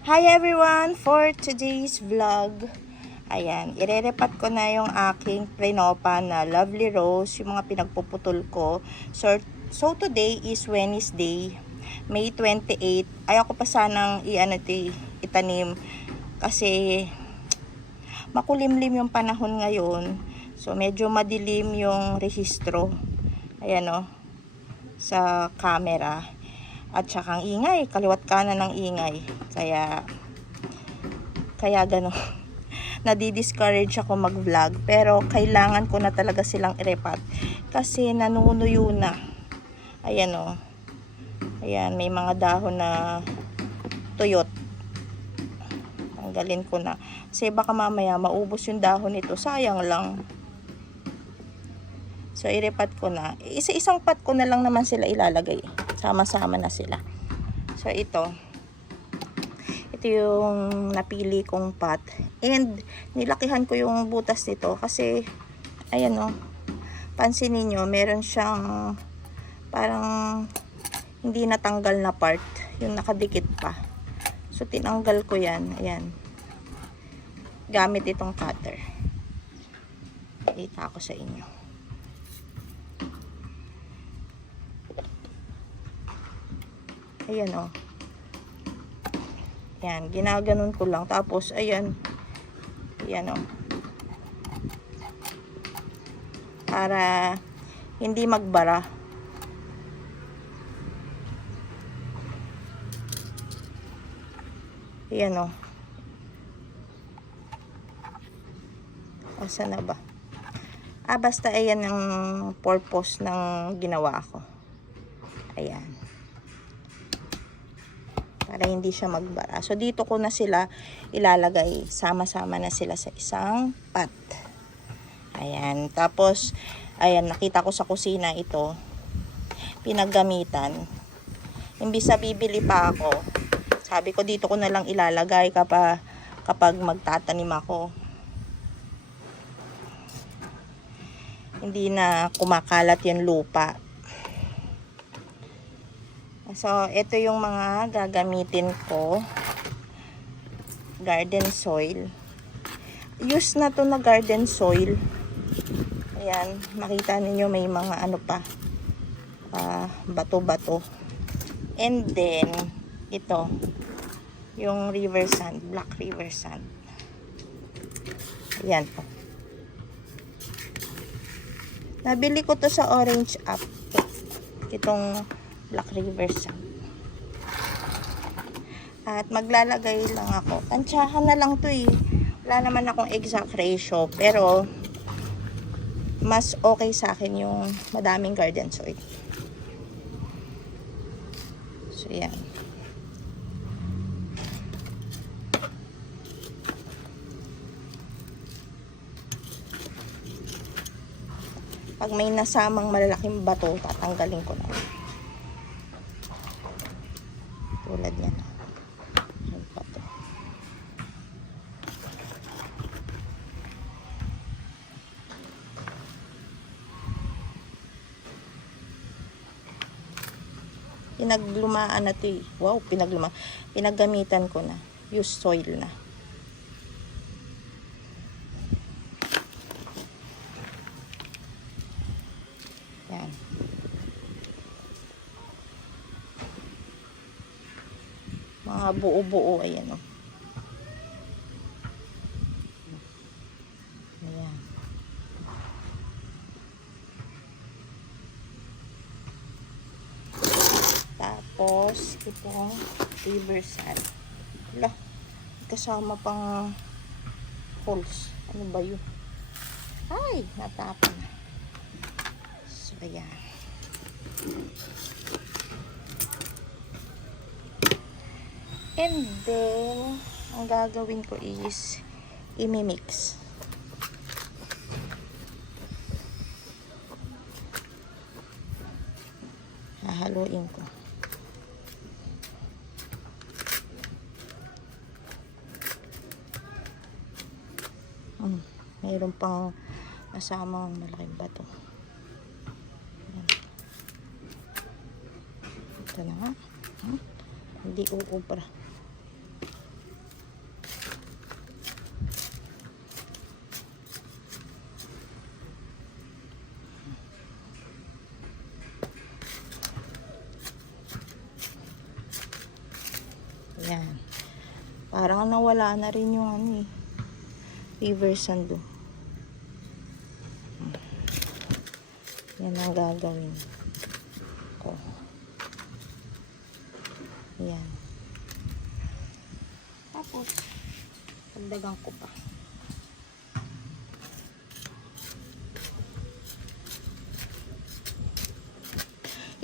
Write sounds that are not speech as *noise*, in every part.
Hi everyone! For today's vlog, ayan, irerepat ko na yung aking prenopa na Lovely Rose, yung mga pinagpuputol ko. So, so today is Wednesday, May 28. Ayaw ko pa sanang i-ano, itanim kasi makulimlim yung panahon ngayon. So, medyo madilim yung rehistro. Ayan o, sa camera. At saka ang ingay, kaliwat kanan ng ingay. Kaya, kaya gano'n. *laughs* Nadi-discourage ako mag-vlog. Pero kailangan ko na talaga silang irepat. Kasi nanunuyo na. Ayan o. Ayan, may mga dahon na tuyot. Tanggalin ko na. Kasi baka mamaya maubos yung dahon nito. Sayang lang. So, irepat ko na. Isa-isang pat ko na lang naman sila ilalagay. Sama-sama na sila. So, ito. Ito yung napili kong pot. And, nilakihan ko yung butas nito. Kasi, ayan o. Pansin ninyo, meron siyang parang hindi natanggal na part. Yung nakadikit pa. So, tinanggal ko yan. Ayan. Gamit itong cutter. Pakita ko sa inyo. Ayan. Oh. Yan, ginaganon ko lang. Tapos, ayan. Ayan. Oh. Para hindi magbara. Ayan o. Oh. Asa na ba? Ah, basta ayan ang purpose ng ginawa ko. Ayan para hindi siya magbara. So, dito ko na sila ilalagay. Sama-sama na sila sa isang pot. Ayan. Tapos, ayan, nakita ko sa kusina ito. Pinaggamitan. Imbis na bibili pa ako. Sabi ko, dito ko na lang ilalagay kapag, kapag magtatanim ako. Hindi na kumakalat yung lupa. So, ito yung mga gagamitin ko. Garden soil. Use na to na garden soil. Ayan, makita ninyo may mga ano pa. Uh, bato-bato. And then, ito. Yung river sand. Black river sand. Ayan po. Nabili ko to sa orange app. Itong Black River Sand. At maglalagay lang ako. Tansyahan na lang to eh. Wala naman akong exact ratio. Pero, mas okay sa akin yung madaming garden soil. So, yan. Pag may nasamang malalaking bato, tatanggalin ko na. Tulad yan. Yan pa to. Pinaglumaan na to eh. Wow, pinagluma. Pinaggamitan ko na. Use soil na. Yan. mga buo-buo ayan o. Ayan. Tapos itong river sand. Wala. Kasama pang holes. Ano ba yun? Ay, natapon na. So, ayan. And then, ang gagawin ko is imimix. Hahaluin ko. mayroon pang kasamang malaking bato Ayan. ito na nga hmm? hindi uubra Ayan. Parang nawala na rin yung ano eh. River sand doon. Yan ang gagawin ko. Yan. Tapos, pagdagang ko pa.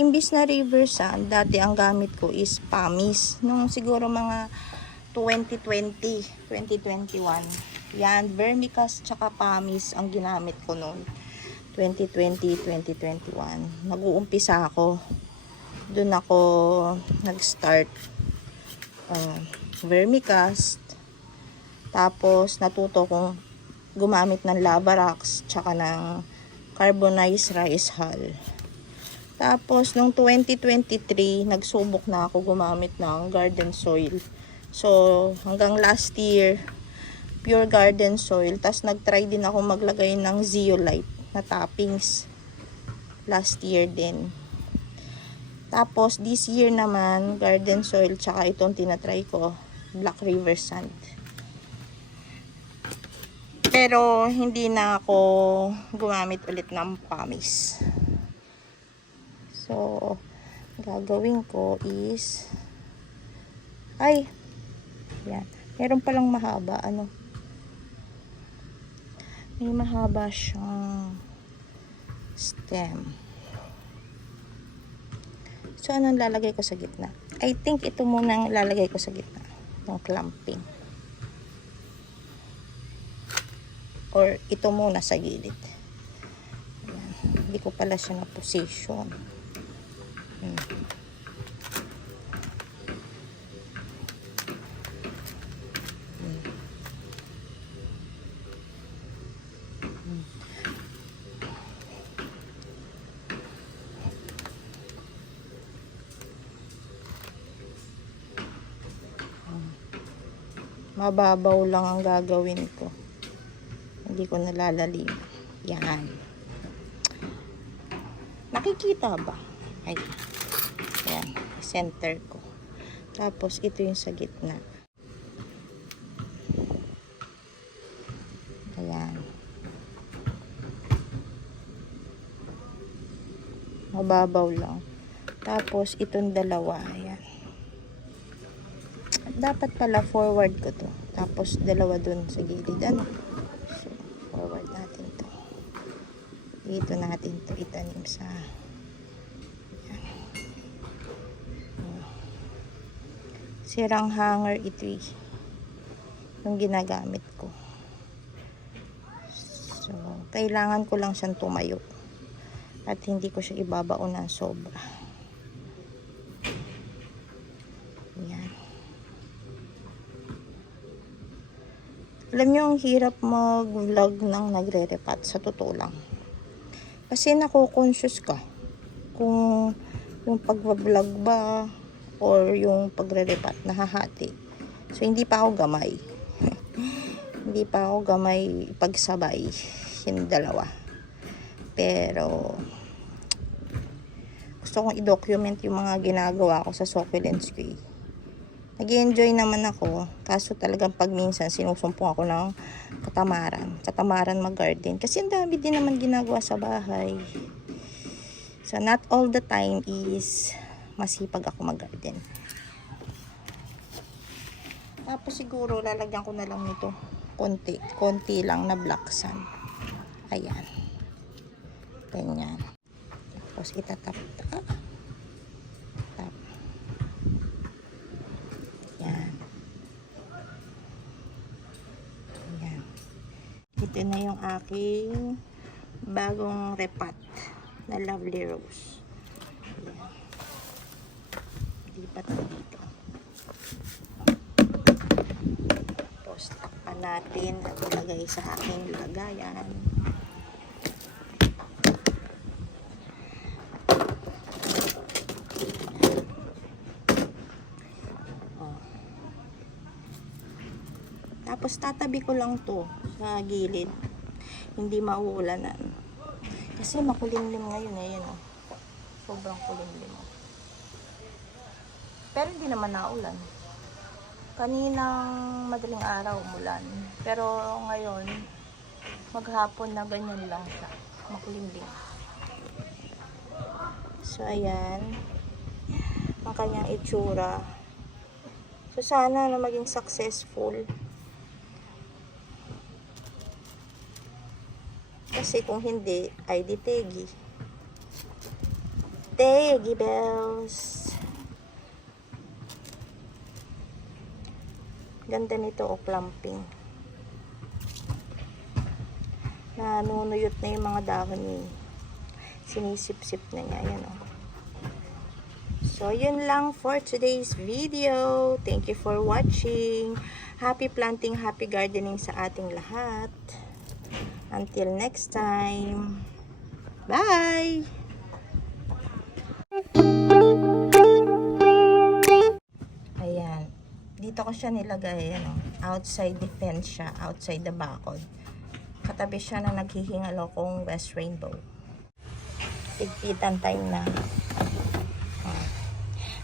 Imbis na river sand, dati ang gamit ko is pamis. Nung siguro mga 2020, 2021. Yan, vermicast tsaka pamis ang ginamit ko noon. 2020, 2021. Nag-uumpisa ako. Doon ako nag-start uh, vermicast. Tapos natuto kong gumamit ng lava rocks tsaka ng carbonized rice hull. Tapos, nung 2023, nagsubok na ako gumamit ng garden soil. So, hanggang last year, pure garden soil. Tapos, nagtry din ako maglagay ng zeolite na toppings. Last year din. Tapos, this year naman, garden soil, tsaka itong tinatry ko, Black River Sand. Pero, hindi na ako gumamit ulit ng pamis. So, gagawin ko is ay yan. Meron palang mahaba ano. May mahaba siyang stem. So, anong lalagay ko sa gitna? I think ito muna ang lalagay ko sa gitna. Ng clamping. Or ito muna sa gilid. Ayan. Hindi ko pala siya na position. Hmm. Hmm. Hmm. Hmm. Mababaw lang ang gagawin ko. Hindi ko nalalalim. Yan. Nakikita ba? Ay. Ayan. Center ko. Tapos, ito yung sa gitna. Ayan. Mababaw lang. Tapos, itong dalawa. Dapat pala forward ko to. Tapos, dalawa dun sa gilid. Ano? So, forward natin to. Dito natin to itanim sa sirang hanger ito eh. yung ginagamit ko so kailangan ko lang siyang tumayo at hindi ko siya ibabaon ng sobra yan alam nyo ang hirap mag vlog ng nagre-repat sa totoo lang kasi nako-conscious ka kung yung pag-vlog ba or yung pagre-repat nahahati. So, hindi pa ako gamay. *laughs* hindi pa ako gamay pagsabay yung dalawa. Pero, gusto kong i-document yung mga ginagawa ko sa succulents ko. Nag enjoy naman ako. Kaso talagang pag minsan sinusumpong ako ng katamaran. Katamaran mag-garden. Kasi ang dami din naman ginagawa sa bahay. So, not all the time is masipag ako mag-garden. Tapos siguro lalagyan ko na lang nito konti, konti lang na black sand. Ayan. Ganyan. Tapos itatap ta. Tap. Yan. Ayan. Ito na yung aking bagong repat na lovely rose. Ayan lipat ko dito. Tapos takpan natin at ilagay sa aking lagayan. Tapos tatabi ko lang to sa gilid. Hindi mauulanan. Kasi makulimlim ngayon. Ayan oh. Sobrang kulimlim. Oh. Pero hindi naman naulan. Kaninang madaling araw umulan. Pero ngayon, maghapon na ganyan lang siya. Makulimlim. So, ayan. Ang kanyang itsura. So, sana na maging successful. Kasi kung hindi, ay di tegi. Tegi bells. Ganda nito o clamping. Nanunuyot na yung mga dahon niya. Sinisip-sip na niya. Ayan o. So, yun lang for today's video. Thank you for watching. Happy planting, happy gardening sa ating lahat. Until next time. Bye! Ayan. Dito ko siya nilagay, ano, outside the fence siya, outside the bakod. Katabi siya na naghihingalo kong West Rainbow. Tigpitan time na. Ah.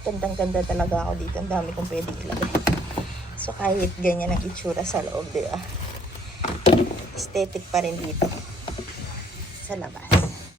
Gandang-ganda talaga ako dito. Ang dami kong pwede ilagay. So, kahit ganyan ang itsura sa loob, di ba? Aesthetic pa rin dito. Sa labas.